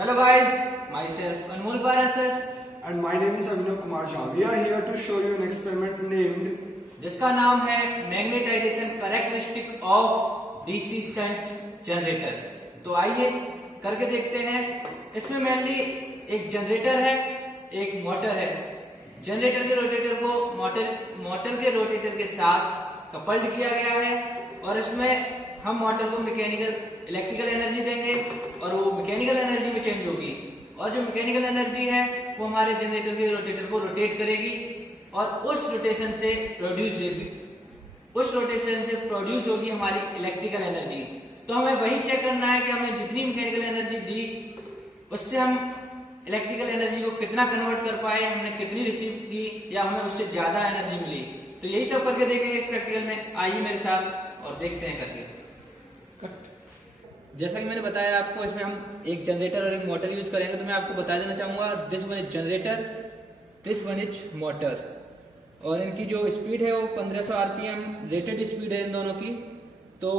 Hello guys, myself Anmol Parasar And my name is Abhinav Kumar Jha. We are here to show you an experiment named जिसका नाम है magnetization characteristic of DC shunt generator. तो आइए करके देखते हैं। इसमें मेनली एक जनरेटर है, एक मोटर है। जनरेटर के रोटेटर को मोटर के रोटेटर के साथ कपल्ड किया गया है और इसमें हम मोटर को इलेक्ट्रिकल एनर्जी देंगे और वो मैकेनिकल एनर्जी में चेंज होगी और जो मैकेनिकल एनर्जी है वो हमारे जनरेटर के रोटेटर को रोटेट करेगी और उस रोटेशन से प्रोड्यूस होगी हमारी इलेक्ट्रिकल एनर्जी। तो हमें वही चेक करना है कि हमने जितनी मैकेनिकल एनर्जी दी उससे हम इलेक्ट्रिकल एनर्जी को कितना कन्वर्ट कर पाए, हमने कितनी रिसीव की या हमें उससे ज्यादा एनर्जी मिली। तो यही सब करके देखेंगे इस प्रैक्टिकल में। आइए मेरे साथ और देखते हैं करके। जैसा कि मैंने बताया आपको, इसमें हम एक जनरेटर और एक मोटर यूज करेंगे। तो मैं आपको बता देना चाहूंगा, this one is generator, this one is motor. और इनकी जो स्पीड है वो 1500 आरपीएम रेटेड स्पीड है इन दोनों की। तो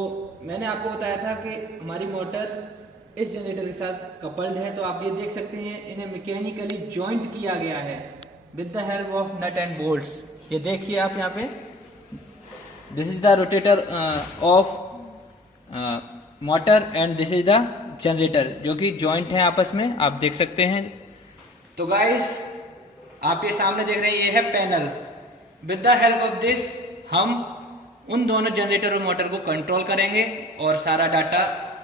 मैंने आपको बताया था कि हमारी मोटर इस जनरेटर के साथ कपल्ड है। तो आप ये देख सकते हैं इन्हें मैकेनिकली जॉइंट किया गया है with the help of nut and bolts. ये देखिए आप यहाँ पे, this is the rotator of motor and this is the generator, जो कि जॉइंट है आपस में, आप देख सकते हैं। तो गाइस आप ये सामने देख रहे हैं, ये है panel. With the help of this हम उन दोनों जनरेटर और मोटर को कंट्रोल करेंगे और सारा डाटा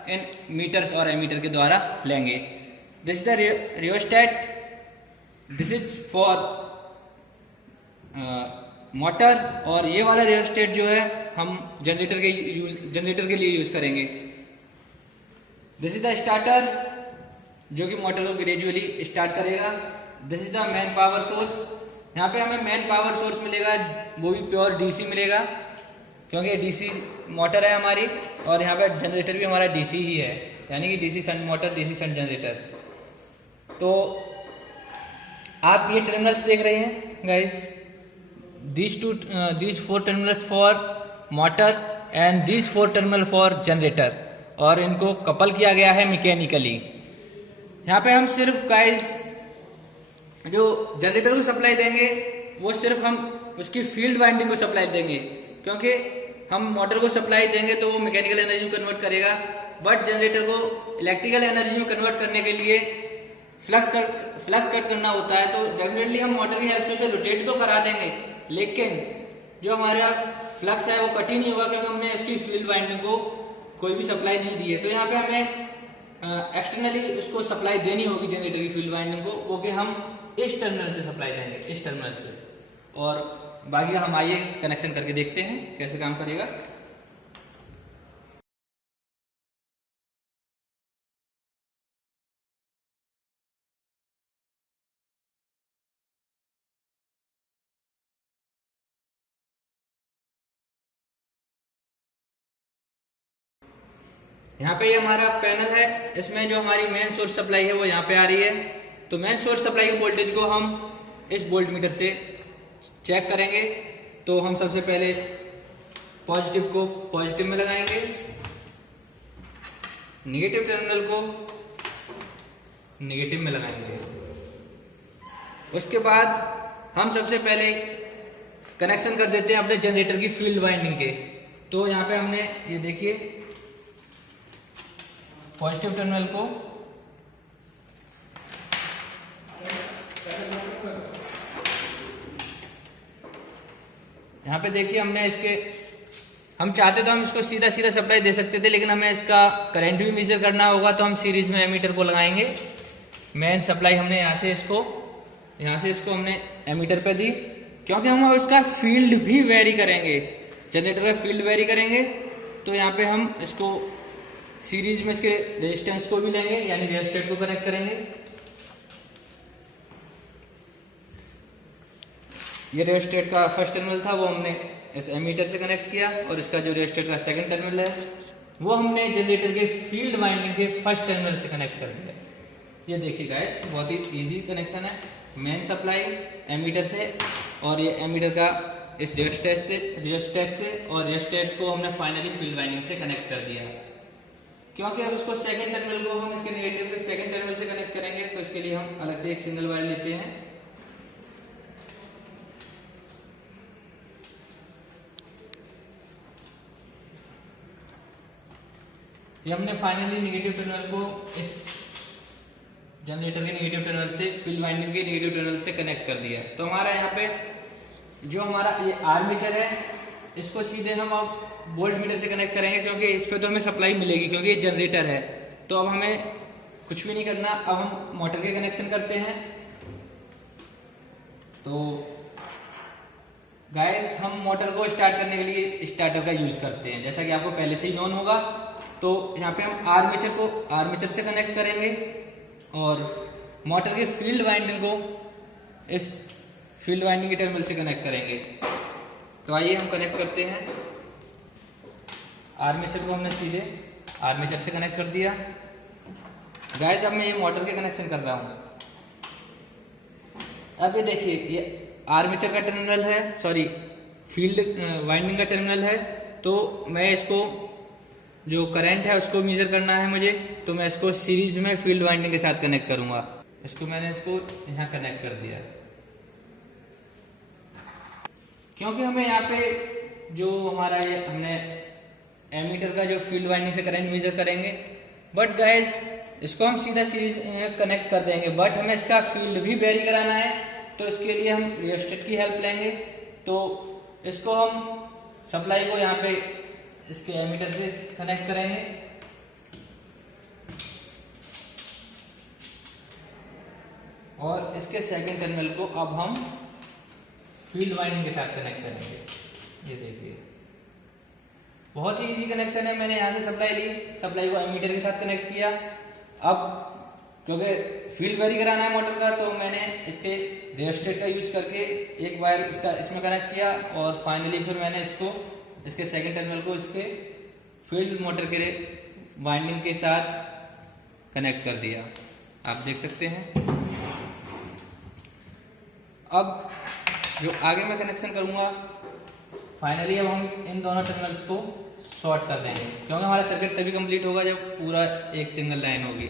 इन मीटर्स और एमीटर के द्वारा लेंगे। This is the rheostat, this is for motor और ये वाला रियोस्टेट जो है हम जनरेटर के लिए यूज करेंगे। दिस इज द स्टार्टर जो कि मोटर को ग्रेजुअली स्टार्ट करेगा। This is the main power source. यहाँ पे हमें मेन पावर सोर्स मिलेगा, वो भी प्योर डीसी मिलेगा क्योंकि डीसी मोटर है हमारी और यहाँ पे जनरेटर भी हमारा डीसी ही है, यानी कि DC shunt motor, DC shunt generator. तो आप ये टर्मिनल्स देख रहे हैं guys, these 4 terminals for motor and these 4 terminal for generator, और इनको कपल किया गया है मैकेनिकली। यहाँ पे हम सिर्फ गाइस जो जनरेटर को सप्लाई देंगे वो सिर्फ हम उसकी फील्ड वाइंडिंग को सप्लाई देंगे, क्योंकि हम मोटर को सप्लाई देंगे तो वो मैकेनिकल एनर्जी में कन्वर्ट करेगा, बट जनरेटर को इलेक्ट्रिकल एनर्जी में कन्वर्ट करने के लिए फ्लक्स कट करना होता है। तो डेफिनेटली हम मोटर की हेल्प से उसे रोटेट तो करा देंगे, लेकिन जो हमारा फ्लक्स है वो कट ही नहीं होगा क्योंकि हमने इसकी फील्ड वाइंडिंग को कोई भी सप्लाई नहीं दी है। तो यहाँ पे हमें एक्सटर्नली उसको सप्लाई देनी होगी जनरेटर की फील्ड वाइंडिंग को, वो कि हम इस टर्मिनल से सप्लाई देंगे, इस टर्मिनल से। और बाकी हम आइए कनेक्शन करके देखते हैं कैसे काम करेगा। यहाँ पे ये हमारा पैनल है, इसमें जो हमारी मेन सोर्स सप्लाई है वो यहाँ पे आ रही है। तो मेन सोर्स सप्लाई की वोल्टेज को हम इस वोल्ट मीटर से चेक करेंगे। तो हम सबसे पहले पॉजिटिव को पॉजिटिव में लगाएंगे, नेगेटिव टर्मिनल को नेगेटिव में लगाएंगे। उसके बाद हम सबसे पहले कनेक्शन कर देते हैं अपने जनरेटर की फील्ड वाइंडिंग के। तो यहाँ पे हमने ये देखिए पॉजिटिव टर्मिनल को यहाँ पे देखिए हमने हम चाहते तो हम इसको सीधा सप्लाई दे सकते थे, लेकिन हमें इसका करंट भी मेजर करना होगा। तो हम सीरीज में एमीटर को लगाएंगे। मेन सप्लाई हमने यहाँ से इसको हमने एमीटर पे दी, क्योंकि हम उसका फील्ड भी वेरी करेंगे, जनरेटर का फील्ड वेरी करेंगे। तो यहाँ पे हम इसको सीरीज में इसके रेजिस्टेंस को भी लेंगे, यानी रेजिस्टेंस को कनेक्ट करेंगे। ये रेजिस्टेंस का फर्स्ट टर्मिनल था, वो हमने इस एमीटर से कनेक्ट किया, और इसका जो रेजिस्टेंस का सेकंड टर्मिनल है वो हमने जनरेटर के फील्ड वाइंडिंग के फर्स्ट टर्मिनल से कनेक्ट कर दिया। ये देखिए गाइस, बहुत ही इजी कनेक्शन है। मेन सप्लाई एमीटर से और ये एमीटर का इस रियोस्टेट से, और रियोस्टेट को हमने फाइनली फील्ड वाइंडिंग से कनेक्ट कर दिया। क्योंकि अब उसको सेकंड टर्मिनल को हम इसके नेगेटिव के सेकंड टर्मिनल से कनेक्ट करेंगे, तो इसके लिए हम अलग से एक सिंगल वायर लेते हैं। ये हमने फाइनली नेगेटिव टर्मिनल को इस जनरेटर के नेगेटिव टर्मिनल से फील्ड वाइंडिंग के नेगेटिव टर्मिनल से कनेक्ट कर दिया है। तो हमारा यहाँ पे जो हमारा ये आर्मेचर है, इसको सीधे हम अब वोल्ट मीटर से कनेक्ट करेंगे, क्योंकि इस पे तो हमें सप्लाई मिलेगी, क्योंकि ये जनरेटर है। तो अब हमें कुछ भी नहीं करना, अब हम मोटर के कनेक्शन करते हैं। तो गाइस, हम मोटर को स्टार्ट करने के लिए स्टार्टर का यूज करते हैं, जैसा कि आपको पहले से ही नोन होगा। तो यहाँ पे हम आर्मेचर से कनेक्ट करेंगे और मोटर के फील्ड वाइंडिंग को इस फील्ड वाइंडिंग के टर्मिनल से कनेक्ट करेंगे। तो आइए हम कनेक्ट करते हैं। आर्मेचर को हमने सीधे आर्मेचर से कनेक्ट कर दिया। गाइस, अब मैं ये मोटर के कनेक्शन कर रहा हूँ। अब ये देखिए, ये आर्मेचर का टर्मिनल है, सॉरी फील्ड वाइंडिंग का टर्मिनल है। तो मैं इसको जो करंट है उसको मेजर करना है मुझे, तो मैं इसको सीरीज में फील्ड वाइंडिंग के साथ कनेक्ट करूंगा। मैंने इसको यहाँ कनेक्ट कर दिया, क्योंकि हमें यहाँ पे जो हमारा ये हमने एमीटर का जो फील्ड वाइंडिंग से करंट मेजर करेंगे, बट गाइस इसको हम सीधा सीरीज कनेक्ट कर देंगे, बट हमें इसका फील्ड भी वेरी कराना है। तो इसके लिए हम रियोस्टेट की हेल्प लेंगे। तो इसको हम सप्लाई को यहाँ पे इसके एमीटर से कनेक्ट करेंगे और इसके सेकंड टर्मिनल को अब हम फील्ड वाइंडिंग के साथ कनेक्ट करेंगे। ये देखिए, बहुत ही इजी कनेक्शन है। मैंने यहाँ से सप्लाई को एमीटर के साथ कनेक्ट किया। अब क्योंकि फील्ड वेरी कराना है मोटर का, तो मैंने इसके रियोस्टेट का यूज करके एक वायर इसमें कनेक्ट किया और फाइनली फिर मैंने इसके सेकंड टर्मिनल को इसके फील्ड मोटर के वाइंडिंग के साथ कनेक्ट कर दिया। आप देख सकते हैं। अब जो आगे मैं कनेक्शन करूंगा, फाइनली अब हम इन दोनों टर्मिनल्स को शॉर्ट कर देंगे, क्योंकि हमारा सर्किट तभी कंप्लीट होगा जब पूरा एक सिंगल लाइन होगी।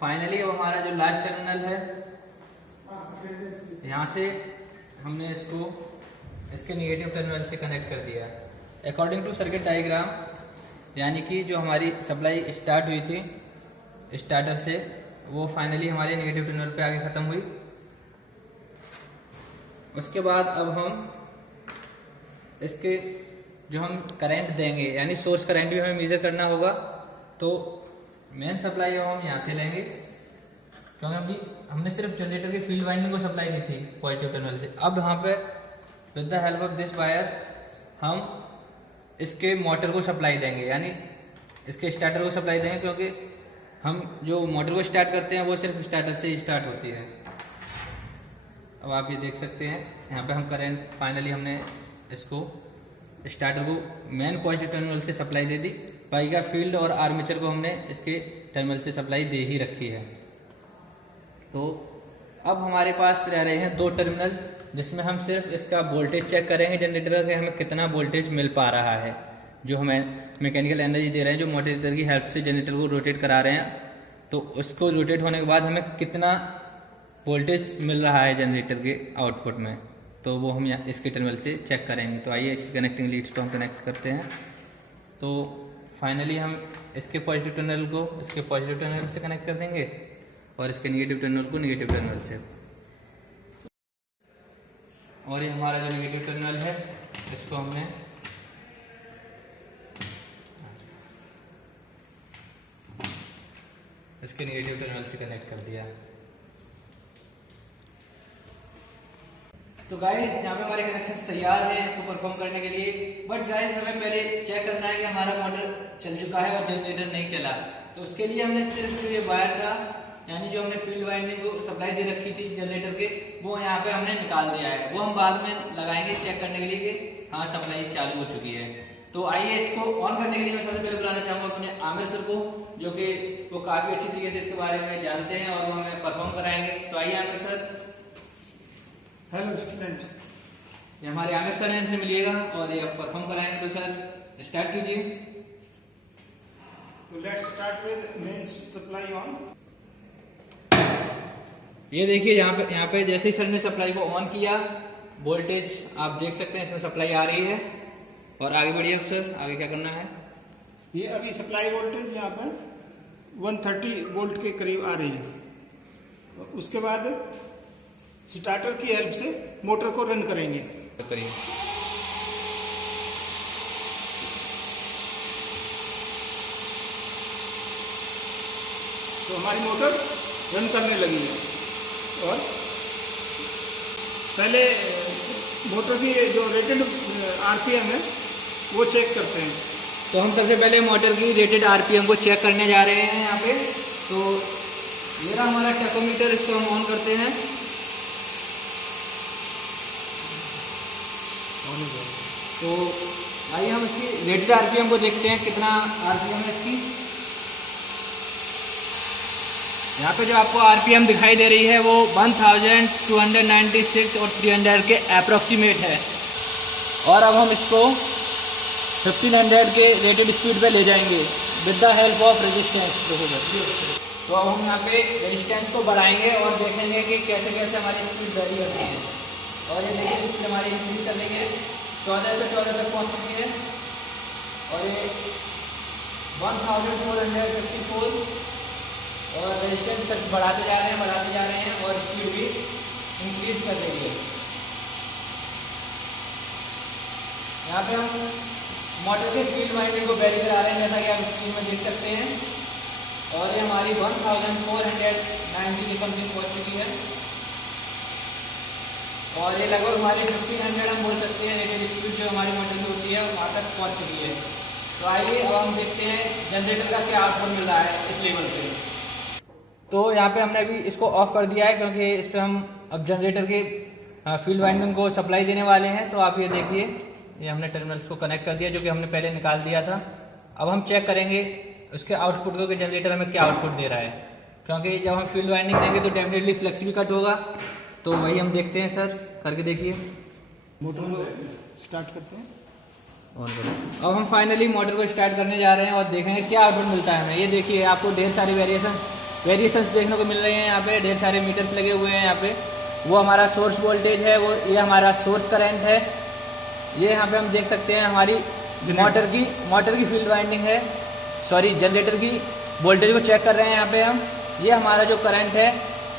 फाइनली अब हमारा जो लास्ट टर्मिनल है, यहाँ से हमने इसको इसके नेगेटिव टर्मिनल से कनेक्ट कर दिया। अकॉर्डिंग टू सर्किट डायग्राम, यानी कि जो हमारी सप्लाई स्टार्ट हुई थी स्टार्टर से, वो फाइनली हमारे नेगेटिव टर्मिनल पे आके ख़त्म हुई। उसके बाद अब हम इसके जो हम करंट देंगे, यानी सोर्स करंट भी हमें मेजर करना होगा। तो मेन सप्लाई अब हम यहाँ से लेंगे, क्योंकि अभी हमने सिर्फ जनरेटर के फील्ड वाइंडिंग को सप्लाई दी थी पॉजिटिव टर्मिनल से। अब यहाँ पे with the help of this wire हम इसके मोटर को सप्लाई देंगे, यानी इसके स्टार्टर को सप्लाई देंगे, क्योंकि हम जो मोटर को स्टार्ट करते हैं वो सिर्फ स्टार्टर से ही स्टार्ट होती है। अब आप ये देख सकते हैं, यहाँ पे हम करंट फाइनली हमने इसको स्टार्टर को मेन पॉजिटिव टर्मिनल से सप्लाई दे दी। बाकी का फील्ड और आर्मेचर को हमने इसके टर्मिनल से सप्लाई दे ही रखी है। तो अब हमारे पास रह रहे हैं दो टर्मिनल, जिसमें हम सिर्फ इसका वोल्टेज चेक करेंगे जनरेटर का, कि हमें कितना वोल्टेज मिल पा रहा है, जो हमें मैकेनिकल एनर्जी दे रहे हैं, जो मोटर की हेल्प से जनरेटर को रोटेट करा रहे हैं। तो उसको रोटेट होने के बाद हमें कितना वोल्टेज मिल रहा है जनरेटर के आउटपुट में, तो वो हम यहाँ इसके टर्मिनल से चेक करेंगे। तो आइए इसकी कनेक्टिंग लीड्स को हम कनेक्ट करते हैं। तो फाइनली हम इसके पॉजिटिव टर्मिनल को इसके पॉजिटिव टर्मिनल से कनेक्ट कर देंगे और इसके नेगेटिव टर्मिनल को नेगेटिव टर्मिनल से। और ये हमारा जो नेगेटिव टर्मिनल है, इसको हमने इसके नेगेटिव टर्मिनल से कनेक्ट कर दिया। तो गाइस, यहाँ पे हमारे कनेक्शंस तैयार हैं इसको परफॉर्म करने के लिए। बट गाइस, हमें पहले चेक करना है कि हमारा मोटर चल चुका है और जनरेटर नहीं चला। तो उसके लिए हमने सिर्फ जो ये वायर था, यानी जो हमने फील्ड वाइंडिंग को सप्लाई दे रखी थी जनरेटर के, वो यहाँ पे हमने निकाल दिया है। वो हम बाद में लगाएंगे चेक करने के लिए कि हाँ सप्लाई चालू हो चुकी है। तो आइए इसको ऑन करने के लिए मैं सबसे पहले बुलाना चाहूँगा अपने आमिर सर को, जो कि वो काफ़ी अच्छी तरीके से इसके बारे में जानते हैं और वो हमें परफॉर्म कराएंगे। तो आइए आमिर सर। हेलो स्टूडेंट, ये हमारे आमिर सर हैं, इनसे मिलिएगा और ये परफॉर्म कराएंगे। तो सर स्टार्ट कीजिए। So let's start with main supply on. ये देखिए यहाँ पे जैसे ही सर ने सप्लाई को ऑन किया, वोल्टेज आप देख सकते हैं इसमें सप्लाई आ रही है। और आगे बढ़िए अब सर, आगे क्या करना है? ये अभी सप्लाई वोल्टेज यहाँ पर 130 वोल्ट के करीब आ रही है। उसके बाद स्टार्टर की हेल्प से मोटर को रन करेंगे। करिए। तो हमारी मोटर रन करने लगी है। और पहले मोटर की जो रेटेड आरपीएम है वो चेक करते हैं। तो हम सबसे पहले मोटर की रेटेड आरपीएम को चेक करने जा रहे हैं यहाँ पे। तो ये रहा हमारा टेकोमीटर, इसको हम ऑन करते हैं। तो आइए हम इसकी रेटेड आरपीएम को देखते हैं, कितना आरपीएम है इसकी। यहाँ पे जो आपको आरपीएम दिखाई दे रही है वो 1296 और 300 के अप्रोक्सीमेट है। और अब हम इसको 1500 के रेटेड स्पीड पे ले जाएंगे with the help of resistance. तो अब हम यहाँ पे रेजिस्टेंस को बढ़ाएंगे और देखेंगे कि कैसे कैसे हमारी स्पीड वेरी होती है। और ये देखिए स्पीड हमारी इंक्रीज कर लेंगे, 14 से 14 तक पहुँच चुकी है। और ये 1454 और रेजिस्टेंस बढ़ाते जा रहे हैं और स्पीड भी इंक्रीज कर रही है। यहाँ पे हम मोटर के फील्ड वाइंडिंग को वेरी करा रहे हैं, जैसा कि आप स्क्रीन में देख सकते हैं। और ये हमारी 1490 की समथिंग पहुँच चुकी है। और ये लगभग हमारी 1500 हम बोल सकते हैं रेटेड स्पीड जो हमारी मोटर की होती है वहाँ तक पहुँच चुकी है। तो आइए अब हम देखते हैं जनरेटर का क्या आउटपुट मिल रहा है इस लेवल पे। तो यहाँ पे हमने अभी इसको ऑफ कर दिया है, क्योंकि इस पर हम अब जनरेटर के फील्ड वाइंडिंग को सप्लाई देने वाले हैं। तो आप ये देखिए, ये हमने टर्मिनल्स को कनेक्ट कर दिया जो कि हमने पहले निकाल दिया था। अब हम चेक करेंगे उसके आउटपुट को कि जनरेटर हमें क्या आउटपुट दे रहा है, क्योंकि जब हम फील्ड वाइंडिंग देंगे तो डेफिनेटली फ्लक्स भी कट होगा। तो वही हम देखते हैं सर, करके देखिए। मोटर को स्टार्ट करते हैं। अब हम फाइनली मोटर को स्टार्ट करने जा रहे हैं और देखेंगे क्या आउटपुट मिलता है हमें। ये देखिए आपको ढेर सारी वेरिएशंस देखने को मिल रहे हैं। यहाँ पे ढेर सारे मीटर्स लगे हुए हैं। यहाँ पे वो हमारा सोर्स वोल्टेज है, वो ये हमारा सोर्स करंट है। ये यहाँ पे हम देख सकते हैं हमारी मोटर की फील्ड वाइंडिंग है, सॉरी जनरेटर की वोल्टेज को चेक कर रहे हैं यहाँ पे हम। ये हमारा जो करंट है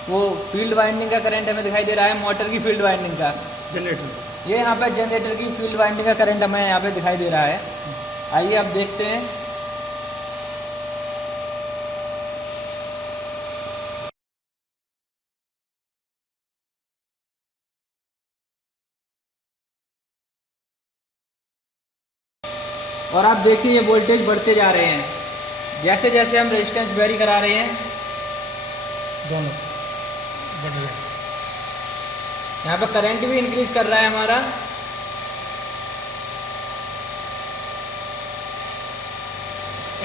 वो फील्ड वाइंडिंग का करंट हमें दिखाई दे रहा है, मोटर की फील्ड वाइंडिंग का जनरेटर। ये यहाँ पे जनरेटर की फील्ड वाइंडिंग का करंट हमें यहाँ पे दिखाई दे रहा है। आइए अब देखते हैं। और आप देखिए ये वोल्टेज बढ़ते जा रहे हैं जैसे जैसे हम रेजिस्टेंस वेरी करा रहे हैं, दोनों बढ़ रहे हैं। यहाँ पे करंट भी इंक्रीज कर रहा है हमारा।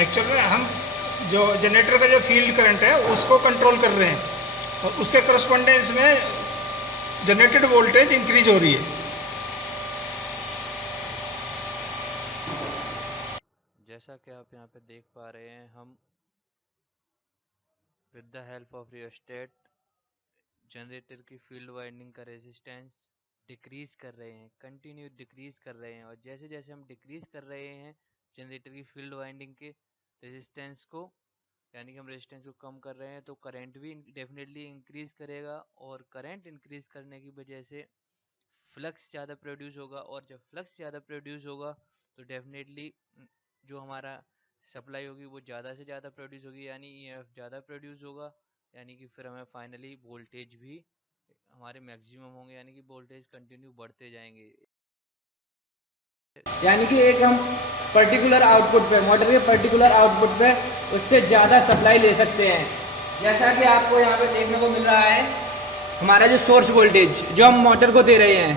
एक्चुअली हम जो जनरेटर का जो फील्ड करंट है उसको कंट्रोल कर रहे हैं और उसके करस्पॉन्डेंस में जनरेटेड वोल्टेज इंक्रीज हो रही है। जैसा कि आप यहाँ पे देख पा रहे हैं, हम with the help of rheostat generator की फील्ड वाइंडिंग का रेजिस्टेंस डिक्रीज कर रहे हैं, कंटिन्यू डिक्रीज कर रहे हैं। और जैसे जैसे हम डिक्रीज कर रहे हैं जनरेटर की फील्ड वाइंडिंग के रेजिस्टेंस को, यानी कि हम रेजिस्टेंस को कम कर रहे हैं, तो करंट भी डेफिनेटली इंक्रीज करेगा। और करंट इंक्रीज करने की वजह से फ्लक्स ज़्यादा प्रोड्यूस होगा। और जब फ्लक्स ज़्यादा प्रोड्यूस होगा तो डेफिनेटली जो हमारा सप्लाई होगी वो ज़्यादा से ज़्यादा प्रोड्यूस होगी, यानी ईएमएफ ज़्यादा प्रोड्यूस होगा, यानी कि फिर हमें फाइनली वोल्टेज भी हमारे मैक्सिमम होंगे, यानी कि वोल्टेज कंटिन्यू बढ़ते जाएंगे। यानी कि एक हम पर्टिकुलर आउटपुट पे, मोटर के पर्टिकुलर आउटपुट पे उससे ज़्यादा सप्लाई ले सकते हैं। जैसा कि आपको यहाँ पे देखने को मिल रहा है, हमारा जो सोर्स वोल्टेज जो हम मोटर को दे रहे हैं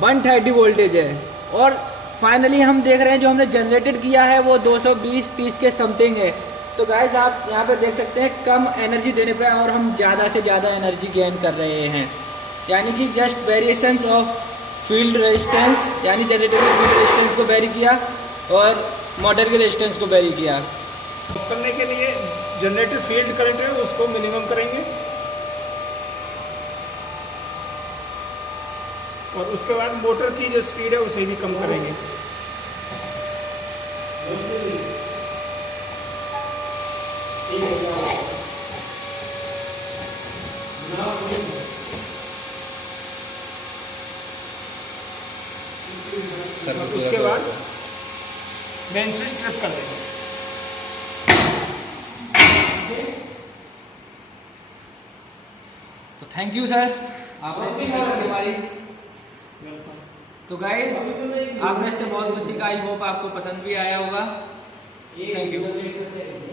130 वोल्टेज है। और फाइनली हम देख रहे हैं जो हमने जनरेटेड किया है वो 220-30 के समथिंग है। तो गाइस आप यहाँ पे देख सकते हैं कम एनर्जी देने पे और हम ज़्यादा से ज़्यादा एनर्जी गेन कर रहे हैं, यानी कि just variations of field resistance, यानी जनरेटर की फील्ड रेजिस्टेंस को वेरी किया और मोटर के रेजिस्टेंस को वेरी किया। करने के लिए जनरेटर फील्ड करंट है उसको मिनिमम करेंगे और उसके बाद मोटर की जो स्पीड है उसे भी कम करेंगे। और उसके बाद मेन स्विच ट्रिप कर देंगे। तो थैंक यू सर, आपने हमारी। तो गाइस आपने इससे बहुत कुछ सीखा, आई होप आपको पसंद भी आया होगा। Thank you.